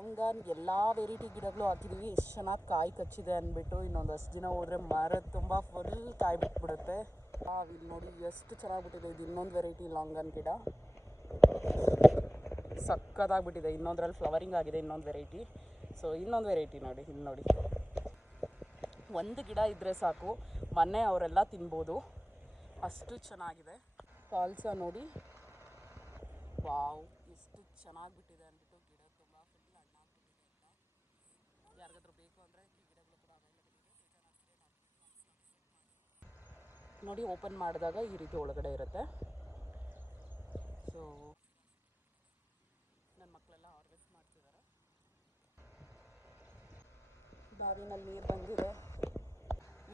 ಲಾಂಗನ್ ಎಲ್ಲ ವೆರೈಟಿ ಗಿಡಗಳು ಹಾಕಿದ್ದೀವಿ. ಎಷ್ಟು ಚೆನ್ನಾಗಿ ಕಾಯಿ ಕಚ್ಚಿದೆ ಅಂದ್ಬಿಟ್ಟು ಇನ್ನೊಂದಷ್ಟು ದಿನ ಹೋದರೆ ಮರ ತುಂಬ ಫುಲ್ ಕಾಯಿ ಬಿಟ್ಬಿಡುತ್ತೆ. ಇಲ್ಲಿ ನೋಡಿ ಎಷ್ಟು ಚೆನ್ನಾಗಿಬಿಟ್ಟಿದೆ. ಇದು ಇನ್ನೊಂದು ವೆರೈಟಿ ಲಾಂಗನ್ ಗಿಡ, ಸಕ್ಕತ್ತಾಗಿಬಿಟ್ಟಿದೆ. ಇನ್ನೊಂದರಲ್ಲಿ ಫ್ಲವರಿಂಗ್ ಆಗಿದೆ, ಇನ್ನೊಂದು ವೆರೈಟಿ. ಸೊ ಇನ್ನೊಂದು ವೆರೈಟಿ ನೋಡಿ, ಇಲ್ಲಿ ನೋಡಿ, ಒಂದು ಗಿಡ ಇದ್ದರೆ ಸಾಕು, ಮನೆ ಅವರೆಲ್ಲ ತಿನ್ಬೋದು, ಅಷ್ಟು ಚೆನ್ನಾಗಿದೆ. ಫಾಲ್ಸ ನೋಡಿ, ವಾವ್, ಎಷ್ಟು ಚೆನ್ನಾಗಿಬಿಟ್ಟಿದೆ ಅಂದ್ಬಿಟ್ಟು. ಗಿಡ ತುಂಬ ಫುಲ್ ಹಣ್ಣಾಗ್ಬಿಟ್ಟಿದೆ ಅಂತ. ಯಾರಿಗಾದ್ರೂ ಬೇಕು ಅಂದರೆ ಈ ಗಿಡಗಳು ಕೂಡ ಅವೈಲೇಬಲ್ ಇದೆ. ನೋಡಿ, ಓಪನ್ ಮಾಡಿದಾಗ ಈ ರೀತಿ ಒಳಗಡೆ ಇರುತ್ತೆ. ಸೊ ನನ್ನ ಮಕ್ಕಳೆಲ್ಲ ಹಾರ್ವೆಸ್ಟ್ ಮಾಡ್ತಿದ್ದಾರೆ. ಬಾವಿನಲ್ಲಿ ನೀರು ಬಂದಿದೆ.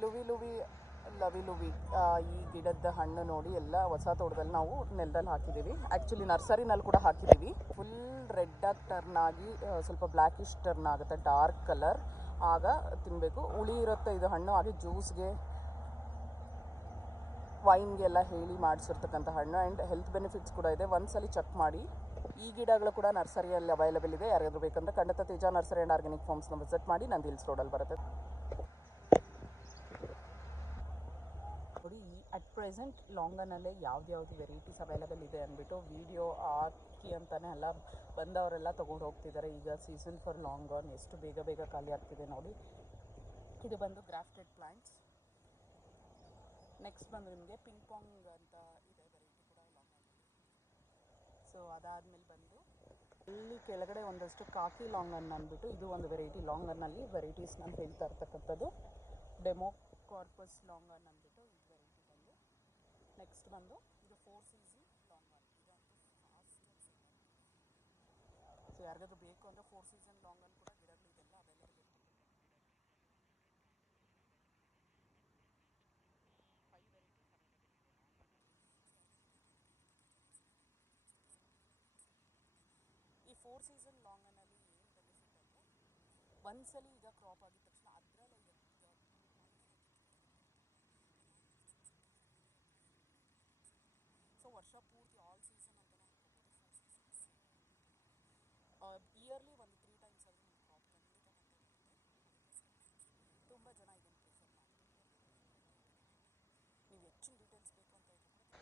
ಲುವಿ ಈ ಗಿಡದ ಹಣ್ಣು ನೋಡಿ, ಎಲ್ಲ ಹೊಸ ತೋಟದಲ್ಲಿ ನಾವು ನೆಲದಲ್ಲಿ ಹಾಕಿದ್ದೀವಿ. ಆ್ಯಕ್ಚುಲಿ ನರ್ಸರಿನಲ್ಲಿ ಕೂಡ ಹಾಕಿದ್ದೀವಿ. ಫುಲ್ ರೆಡ್ಡಾಗಿ ಟರ್ನ್ ಆಗಿ ಸ್ವಲ್ಪ ಬ್ಲ್ಯಾಕಿಶ್ ಟರ್ನ್ ಆಗುತ್ತೆ, ಡಾರ್ಕ್ ಕಲರ್. ಆಗ ತಿನ್ನಬೇಕು. ಹುಳಿ ಇರುತ್ತೆ ಇದು ಹಣ್ಣು. ಹಾಗೆ ಜ್ಯೂಸ್ಗೆ, ವೈನ್ಗೆಲ್ಲ ಹೇಳಿ ಮಾಡಿಸಿರ್ತಕ್ಕಂಥ ಹಣ್ಣು. ಆ್ಯಂಡ್ ಹೆಲ್ತ್ ಬೆನಿಫಿಟ್ಸ್ ಕೂಡ ಇದೆ. ಒಂದ್ಸಲಿ ಚೆಕ್ ಮಾಡಿ. ಈ ಗಿಡಗಳು ಕೂಡ ನರ್ಸರಿಯಲ್ಲಿ ಅವೈಲೇಬಲ್ ಇದೆ. ಯಾರಿಗಾದ್ರೂ ಬೇಕಂದರೆ ಖಂಡಿತ ತೇಜ ನರ್ಸರಿ ಆ್ಯಂಡ್ ಆರ್ಗ್ಯಾನಿಕ್ ಫಾರ್ಮ್ಸ್ನ ವಿಸಿಟ್ ಮಾಡಿ. ನಂದಿ ಹಿಲ್ಸ್ ರೋಡಲ್ಲಿ ಬರುತ್ತೆ. ನೋಡಿ, ಅಟ್ ಪ್ರೆಸೆಂಟ್ ಲಾಂಗನಲ್ಲೇ ಯಾವ್ದು ವೆರೈಟೀಸ್ ಅವೈಲೇಬಲ್ ಇದೆ ಅಂದ್ಬಿಟ್ಟು ವಿಡಿಯೋ ಹಾಕಿ ಅಂತಲೇ ಎಲ್ಲ ಬಂದವರೆಲ್ಲ ತೊಗೊಂಡು ಹೋಗ್ತಿದ್ದಾರೆ. ಈಗ ಸೀಸನ್ ಫಾರ್ ಲಾಂಗನ್ ಎಷ್ಟು ಬೇಗ ಖಾಲಿ ಆಗ್ತಿದೆ ನೋಡಿ. ಇದು ಬಂದು ಗ್ರಾಫ್ಟೆಡ್ ಪ್ಲಾಂಟ್ಸ್. ನೆಕ್ಸ್ಟ್ ಬಂದು ನಿಮಗೆ ಪಿಂಗ್ ಪಾಂಗ್ ಅಂತ ಇದೆ ವೆರೈಟಿ ಕೂಡ ಲಾಂಗನಲ್ಲಿ. ಸೊ ಅದಾದಮೇಲೆ ಬಂದು ಇಲ್ಲಿ ಕೆಳಗಡೆ ಒಂದಷ್ಟು ಕಾಕಿ ಲಾಂಗನ್ ಅಂದ್ಬಿಟ್ಟು ಇದು ಒಂದು ವೆರೈಟಿ. ಲಾಂಗನ್ನಲ್ಲಿ ವೆರೈಟೀಸ್ ನಾನು ಹೇಳ್ತಾ ಇರ್ತಕ್ಕಂಥದ್ದು ಡೆಮೋ ಕಾರ್ಪಸ್ ಲಾಂಗನ್ ಅಂದ್ಬಿಟ್ಟು ಇದು ವೆರೈಟಿ ಬಂದು. ನೆಕ್ಸ್ಟ್ ಬಂದು ಇದು 4 ಸೀಸನ್ ಲಾಂಗನ್. ಇದಂತೂ ಫಾಸ್ಟಾಗಿ ಸೇಲ್ ಆಗ್ತಿದೆ. ಸೊ ಯಾರಿಗಾದ್ರೂ ಬೇಕು ಅಂದರೆ 4 ಸೀಸನ್ ಲಾಂಗನ್ ಕೂಡ ಗಿಡಗಳು ಇದೆಲ್ಲ ಅವೈಲೇಬಲ್ ಇರ್ತದೆ. ಈ 4 ಸೀಸನ್ ಲಾಂಗನಲ್ಲಿ ಏನು ಬೆನಿಫಿಟ್ ಅಂದರೆ, ಒಂದ್ಸಲಿ ಈಗ ಕ್ರಾಪ್ ಆಗಿದ ತಕ್ಷಣ ಅದರಲ್ಲೇ ಈಗ ಸೊ ವರ್ಷ ಪೂರ್ತಿ ಆಲ್ ಸೀಸನ್ ಅಂತಲೇ ಅನ್ಕೋಬೋದು. 4 ಸೀಸನ್ಸ್ ಇಯರ್ಲಿ ಒಂದು 3 ಟೈಮ್ಸ್ ಆದರೂ ನಿಮ್ಗೆ ಕ್ರಾಪ್ ಖಂಡಿತ ಬರುತ್ತೆ. ತುಂಬ ಜನ ಇದನ್ನು ಪ್ರಿಫರ್ ಮಾಡ್ತಿದ್ದಾರೆ. ನೀವು ಹೆಚ್ಚಿನ ಡೀಟೇಲ್ಸ್ ಬೇಕು ಅಂತ ಇದ್ರೂ ಕೂಡ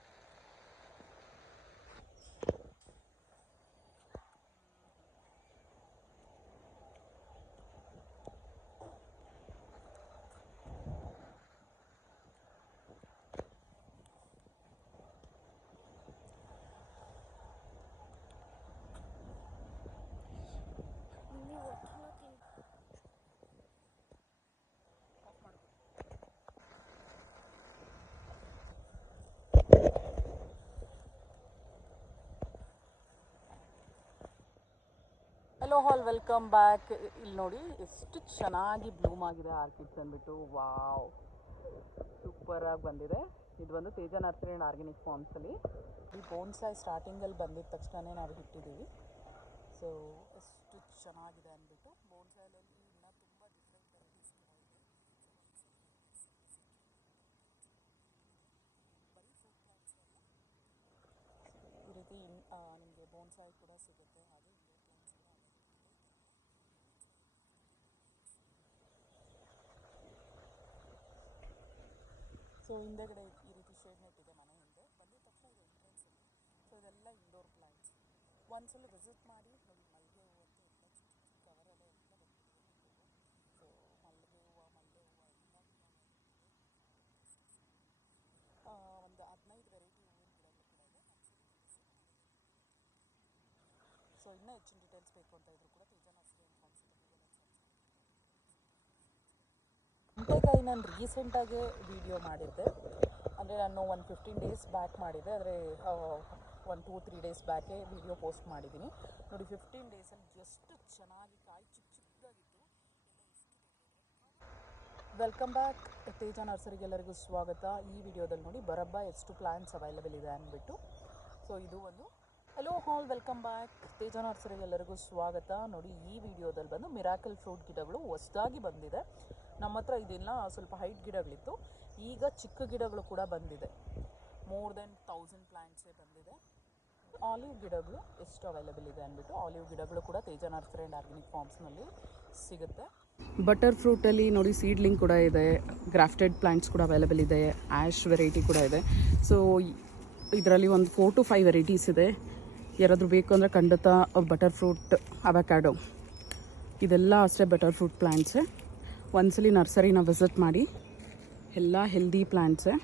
ಹಲೋ ಹಾಲ್, ವೆಲ್ಕಮ್ ಬ್ಯಾಕ್. ಇಲ್ಲಿ ನೋಡಿ ಎಷ್ಟು ಚೆನ್ನಾಗಿ ಬ್ಲೂಮ್ ಆಗಿದೆ ಆರ್ಕಿಡ್ಸ್ ಅಂದ್ಬಿಟ್ಟು. ವಾವ್, ಸೂಪರಾಗಿ ಬಂದಿದೆ. ಇದು ಬಂದು ತೇಜ ನರ್ಸರಿ ಆ್ಯಂಡ್ ಆರ್ಗ್ಯಾನಿಕ್ ಫಾರ್ಮ್ಸಲ್ಲಿ ಈ ಬೋನ್ಸಾಯ್ ಸ್ಟಾರ್ಟಿಂಗಲ್ಲಿ ಬಂದಿದ್ದ ತಕ್ಷಣವೇ ನಾವು ಇಟ್ಟಿದ್ದೀವಿ. ಸೊ ಎಷ್ಟು ಚೆನ್ನಾಗಿದೆ ಅಂದ್ಬಿಟ್ಟು. ಬೋನ್ಸಾಯಲ್ಲಿ ಇನ್ನೂ ತುಂಬ ಡಿಫ್ರೆಂಟ್ ವೆರೈಟೀಸ್ ಕೂಡ ಇದೆ. ಬರೀ ಫ್ರೂಟ್ ಪ್ಲಾಂಟ್ಸ್ ಅಲ್ಲ, ಈ ರೀತಿ ನಿಮಗೆ ಬೋನ್ಸಾಯ್ ಕೂಡ ಸಿಗುತ್ತೆ. ಹಾಗೆ ಇಂಡೋರ್ ಪ್ಲಾಂಟ್ಸ್ ಕೂಡ ಅವೈಲೇಬಲ್ ಇದೆ. ಸೊ ಹಿಂದೆಗಡೆ ಈ ರೀತಿ ಶೇಡ್ ನೆಟ್ ಇದೆ ಮನೆ ಹಿಂದೆ. ಬಂದಿದ ತಕ್ಷಣ ಇದು ಎಂಟ್ರೆನ್ಸಲ್ಲಿ. ಸೊ ಇದೆಲ್ಲ ಇಂಡೋರ್ ಪ್ಲಾಂಟ್ಸ್. ಒಂದ್ಸಲ ವಿಸಿಟ್ ಮಾಡಿ ನೋಡಿ. ಮಲ್ಲಿಗೆ ಹೂವು ಅಂತೂ ಎಲ್ಲ ಚಿಕ್ಕ ಚಿಕ್ಕ ಕವರಲ್ಲೇ ಎಲ್ಲ ಬಂದ್ಬಿಟ್ಟಿದೆ ಮಲ್ಲಿಗೆ ಹೂವು. ಸೊ ಮಲ್ಲಿಗೆ ಹೂವು ಎಲ್ಲ ಕೂಡ ಅವೈಲೇಬಲ್ ಇದೆ. ಒಂದು 15 ವೆರೈಟಿ ಹೂವಿನ ಗಿಡಗಳು ಕೂಡ ಇದೆ. ಒಂದ್ಸಲ ನೀವು ವಿಸಿಟ್ ಮಾಡಿದ್ದೀನಿ. ಸೊ ಇನ್ನೂ ಹೆಚ್ಚಿನ ಡೀಟೇಲ್ಸ್ ಬೇಕು ಅಂತ ಇದ್ರೂ ಕೂಡ ತೇಜ ನರ್ಸರಿ ಆ್ಯಂಡ್ ಫಾರ್ಮ್ಸ್ ಅಂತ ಗೂಗಲಲ್ಲಿ ಸರ್ಚ್ ಮಾಡಿ. ಸೌತೆಕಾಯಿ ನಾನು ರೀಸೆಂಟಾಗೆ ವಿಡಿಯೋ ಮಾಡಿದ್ದೆ. ಅಂದರೆ ನಾನು ಒಂದು 15 ಡೇಸ್ ಬ್ಯಾಕ್ ಮಾಡಿದ್ದೆ. ಆದರೆ ಒಂದು 2-3 ಡೇಸ್ ಬ್ಯಾಕೇ ವಿಡಿಯೋ ಪೋಸ್ಟ್ ಮಾಡಿದ್ದೀನಿ ನೋಡಿ. 15 ಡೇಸಲ್ಲಿ ಎಷ್ಟು ಚೆನ್ನಾಗಿ ಕಾಯಿ ಚಿಕ್ಕದಾಗಿತ್ತು. Welcome back. ತೇಜ ನರ್ಸರಿಗೆಲ್ಲರಿಗೂ ಸ್ವಾಗತ. ಈ ವಿಡಿಯೋದಲ್ಲಿ ನೋಡಿ ಬರಬ್ಬ ಎಷ್ಟು ಪ್ಲಾಂಟ್ಸ್ ಅವೈಲೇಬಲ್ ಇದೆ ಅಂದ್ಬಿಟ್ಟು. ಸೊ ಇದು ಒಂದು ಹಲೋ ಹಾಲ್, ವೆಲ್ಕಮ್ ಬ್ಯಾಕ್. ತೇಜ ನರ್ಸರಿಗೆಲ್ಲರಿಗೂ ಸ್ವಾಗತ. ನೋಡಿ, ಈ ವಿಡಿಯೋದಲ್ಲಿ ಬಂದು ಮಿರಾಕಲ್ ಫ್ರೂಟ್ ಗಿಡಗಳು ಹೊಸದಾಗಿ ಬಂದಿದೆ ನಮ್ಮ ಹತ್ರ. ಇದೆಲ್ಲ ಸ್ವಲ್ಪ ಹೈಟ್ ಗಿಡಗಳಿತ್ತು, ಈಗ ಚಿಕ್ಕ ಗಿಡಗಳು ಕೂಡ ಬಂದಿದೆ. ಮೋರ್ ದೆನ್ 1000 ಪ್ಲಾಂಟ್ಸೇ ಬಂದಿದೆ. ಆಲಿವ್ ಗಿಡಗಳು ಎಷ್ಟು ಅವೈಲೇಬಲ್ ಇದೆ ಅಂದ್ಬಿಟ್ಟು ಆಲಿವ್ ಗಿಡಗಳು ಕೂಡ ತೇಜ ನರ್ಸರಿ ಆ್ಯಂಡ್ ಆರ್ಗ್ಯಾನಿಕ್ ಫಾರ್ಮ್ಸ್ನಲ್ಲಿ ಸಿಗುತ್ತೆ. ಬಟರ್ ಫ್ರೂಟಲ್ಲಿ ನೋಡಿ ಸೀಡ್ಲಿಂಗ್ ಕೂಡ ಇದೆ, ಗ್ರಾಫ್ಟೆಡ್ ಪ್ಲಾಂಟ್ಸ್ ಕೂಡ ಅವೈಲೇಬಲ್ ಇದೆ, ಆ್ಯಶ್ ವೆರೈಟಿ ಕೂಡ ಇದೆ. ಸೊ ಇದರಲ್ಲಿ ಒಂದು 4 to 5 ವೆರೈಟೀಸ್ ಇದೆ. ಯಾರಾದರೂ ಬೇಕು ಅಂದರೆ ಖಂಡಿತ ಬಟರ್ ಫ್ರೂಟ್, ಅವಕ್ಯಾಡೋ ಇದೆಲ್ಲ ಅಷ್ಟೇ ಬಟರ್ ಫ್ರೂಟ್ ಪ್ಲ್ಯಾಂಟ್ಸೇ. ಒಂದ್ಸಲಿ ನರ್ಸರಿನ ವಿಸಿಟ್ ಮಾಡಿ, ಎಲ್ಲ ಹೆಲ್ದಿ ಪ್ಲ್ಯಾಂಟ್ಸೇ.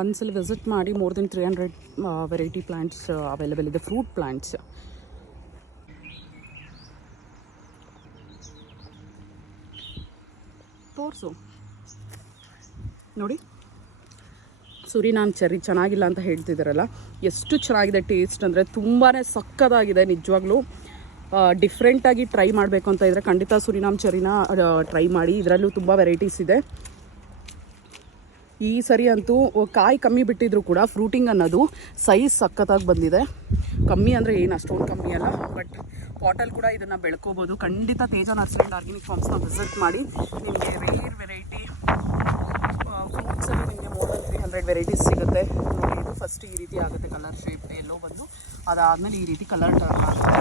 ಒಂದ್ಸಲ ವಿಸಿಟ್ ಮಾಡಿ. More than 300 variety plants available ಇದೆ, ಫ್ರೂಟ್ ಪ್ಲ್ಯಾಂಟ್ಸ್. ತೋರಿಸು ನೋಡಿ, ಸುರಿನಾಮ್ ಚೆರ್ರಿ ಚೆನ್ನಾಗಿಲ್ಲ ಅಂತ ಹೇಳ್ತಿದ್ದಾರಲ್ಲ, ಎಷ್ಟು ಚೆನ್ನಾಗಿದೆ ಟೇಸ್ಟ್ ಅಂದರೆ ತುಂಬಾ ಸಕ್ಕತ್ತಾಗಿದೆ ನಿಜವಾಗ್ಲೂ. ಡಿಫ್ರೆಂಟಾಗಿ ಟ್ರೈ ಮಾಡಬೇಕು ಅಂತ ಇದ್ದರೆ ಖಂಡಿತ ಸುರಿನಾಮ್ ಚೆರ್ರಿನ ಟ್ರೈ ಮಾಡಿ. ಇದರಲ್ಲೂ ತುಂಬ ವೆರೈಟೀಸ್ ಇದೆ. ಈ ಸರಿ ಅಂತೂ ಕಾಯಿ ಕಮ್ಮಿ ಬಿಟ್ಟಿದ್ರು ಕೂಡ ಫ್ರೂಟಿಂಗ್ ಅನ್ನೋದು ಸೈಜ್ ಸಕ್ಕತ್ತಾಗಿ ಬಂದಿದೆ. ಕಮ್ಮಿ ಅಂದರೆ ಏನು ಅಷ್ಟೊಂದು ಕಮ್ಮಿ ಅಲ್ಲ, ಬಟ್ ಪಾಟಲ್ಲಿ ಕೂಡ ಇದನ್ನು ಬೆಳ್ಕೋಬೋದು. ಖಂಡಿತ ತೇಜ ನರ್ಸರಿ ಆ್ಯಂಡ್ ಆರ್ಗ್ಯಾನಿಕ್ ಫಾರ್ಮ್ಸ್ನ ವಿಸಿಟ್ ಮಾಡಿ. ನಿಮಗೆ ರೇರ್ ವೆರೈಟಿ ಫ್ರೂಟ್ಸಲ್ಲಿ ನಿಮಗೆ ಮೋರ್ ದೆನ್ 300 ವೆರೈಟೀಸ್ ಸಿಗುತ್ತೆ. ನೋಡಿ, ಇದು ಫಸ್ಟ್ ಈ ರೀತಿ ಆಗುತ್ತೆ, ಕಲರ್ ಶೇಪ್ ಎಲ್ಲೋ ಬಂದು, ಅದಾದಮೇಲೆ ಈ ರೀತಿ ಕಲರ್ ಟರ್ನ್ ಆಗುತ್ತೆ.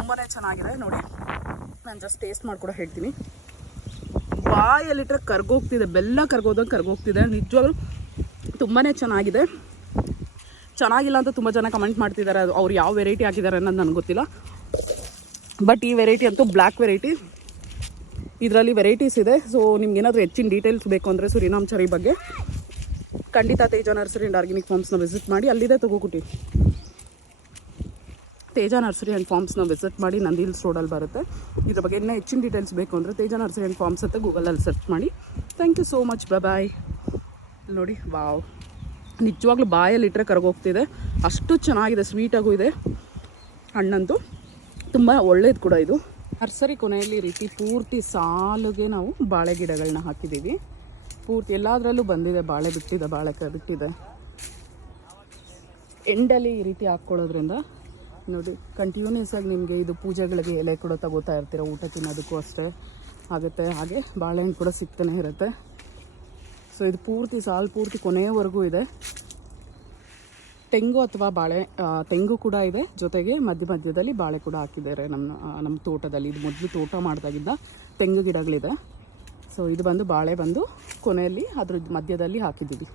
ತುಂಬಾ ಚೆನ್ನಾಗಿದೆ ನೋಡಿ. ನಾನು ಜಸ್ಟ್ ಟೇಸ್ಟ್ ಮಾಡಿ ಕೂಡ ಹೇಳ್ತೀನಿ. ಬಾಯಲ್ಲಿಟ್ಟರೆ ಕರ್ಗೋಗ್ತಿದೆ, ಬೆಲ್ಲ ಕರ್ಗೋದಂಗೆ ಕರ್ಗೋಗ್ತಿದೆ. ನಿಜವಾಗ್ಲೂ ತುಂಬಾ ಚೆನ್ನಾಗಿದೆ. ಚೆನ್ನಾಗಿಲ್ಲ ಅಂತ ತುಂಬ ಜನ ಕಮೆಂಟ್ ಮಾಡ್ತಿದ್ದಾರೆ. ಅದು ಅವ್ರು ಯಾವ ವೆರೈಟಿ ಹಾಕಿದ್ದಾರೆ ಅನ್ನೋದು ನನಗೆ ಗೊತ್ತಿಲ್ಲ. ಬಟ್ ಈ ವೆರೈಟಿ ಅಂತೂ ಬ್ಲ್ಯಾಕ್ ವೆರೈಟಿ. ಇದರಲ್ಲಿ ವೆರೈಟೀಸ್ ಇದೆ. ಸೊ ನಿಮ್ಗೇನಾದರೂ ಹೆಚ್ಚಿನ ಡೀಟೇಲ್ಸ್ ಬೇಕು ಅಂದರೆ ಸುರಿನಾಮ್ ಚೆರ್ರಿ ಬಗ್ಗೆ ಖಂಡಿತ ತೇಜ ನರ್ಸರಿ ಆ್ಯಂಡ್ ಆರ್ಗ್ಯಾನಿಕ್ ಫಾರ್ಮ್ಸ್ನ ವಿಸಿಟ್ ಮಾಡಿ. ಅಲ್ಲಿದೆ ತಗೋಕೊಟ್ಟಿ, ತೇಜ ನರ್ಸರಿ ಆ್ಯಂಡ್ ಫಾರ್ಮ್ಸ್ನ ವಿಸಿಟ್ ಮಾಡಿ. ನಂದಿ ಹಿಲ್ಸ್ ರೋಡಲ್ಲಿ ಬರುತ್ತೆ. ಇದ್ರ ಬಗ್ಗೆ ಇನ್ನೂ ಹೆಚ್ಚಿನ ಡೀಟೇಲ್ಸ್ ಬೇಕು ಅಂದರೆ ತೇಜ ನರ್ಸರಿ ಆ್ಯಂಡ್ ಫಾರ್ಮ್ಸ್ ಅಂತ ಗೂಗಲಲ್ಲಿ ಸರ್ಚ್ ಮಾಡಿ. ಥ್ಯಾಂಕ್ ಯು ಸೋ ಮಚ್, ಬಾಯ್. ನೋಡಿ, ವಾವ್, ನಿಜವಾಗ್ಲೂ ಬಾಯಲ್ಲಿಟ್ಟರೆ ಕರಗೋಗ್ತಿದೆ, ಅಷ್ಟು ಚೆನ್ನಾಗಿದೆ. ಸ್ವೀಟಾಗೂ ಇದೆ, ಹಣ್ಣಂತೂ ತುಂಬ ಒಳ್ಳೇದು ಕೂಡ. ಇದು ನರ್ಸರಿ ಕೊನೆಯಲ್ಲಿ ಈ ರೀತಿ ಪೂರ್ತಿ ಸಾಲುಗೆ ನಾವು ಬಾಳೆ ಗಿಡಗಳನ್ನ ಹಾಕಿದ್ದೀವಿ. ಪೂರ್ತಿ ಎಲ್ಲದರಲ್ಲೂ ಬಂದಿದೆ, ಬಾಳೆ ಬಿಟ್ಟಿದೆ, ಬಾಳೆಕಾಯಿ ಬಿಟ್ಟಿದೆ. ಎಂಡಲ್ಲಿ ಈ ರೀತಿ ಹಾಕ್ಕೊಳ್ಳೋದ್ರಿಂದ ನೋಡಿ ಕಂಟಿನ್ಯೂಸ್ ಆಗಿ ನಿಮಗೆ ಇದು ಪೂಜೆಗಳಿಗೆ ಎಲೆ ಕೂಡ ತಗೋತಾ ಇರ್ತೀರ, ಊಟ ತಿನ್ನೋದಕ್ಕೂ ಅಷ್ಟೇ ಆಗುತ್ತೆ. ಹಾಗೆ ಬಾಳೆಹಣ್ಣು ಕೂಡ ಸಿಗ್ತಾನೆ ಇರುತ್ತೆ. ಸೊ ಇದು ಪೂರ್ತಿ ಸಾಲು ಪೂರ್ತಿ ಕೊನೆಯವರೆಗೂ ಇದೆ. ತೆಂಗು ಅಥವಾ ತೆಂಗು ಕೂಡ ಇದೆ, ಜೊತೆಗೆ ಮಧ್ಯದಲ್ಲಿ ಬಾಳೆ ಕೂಡ ಹಾಕಿದ್ದಾರೆ ನಮ್ಮ ತೋಟದಲ್ಲಿ. ಇದು ಮೊದಲು ತೋಟ ಮಾಡಿದಾಗಿದ್ದ ತೆಂಗು ಗಿಡಗಳಿದೆ. ಸೊ ಇದು ಬಂದು ಬಾಳೆ ಬಂದು ಕೊನೆಯಲ್ಲಿ ಅದ್ರ ಮಧ್ಯದಲ್ಲಿ ಹಾಕಿದ್ದೀವಿ.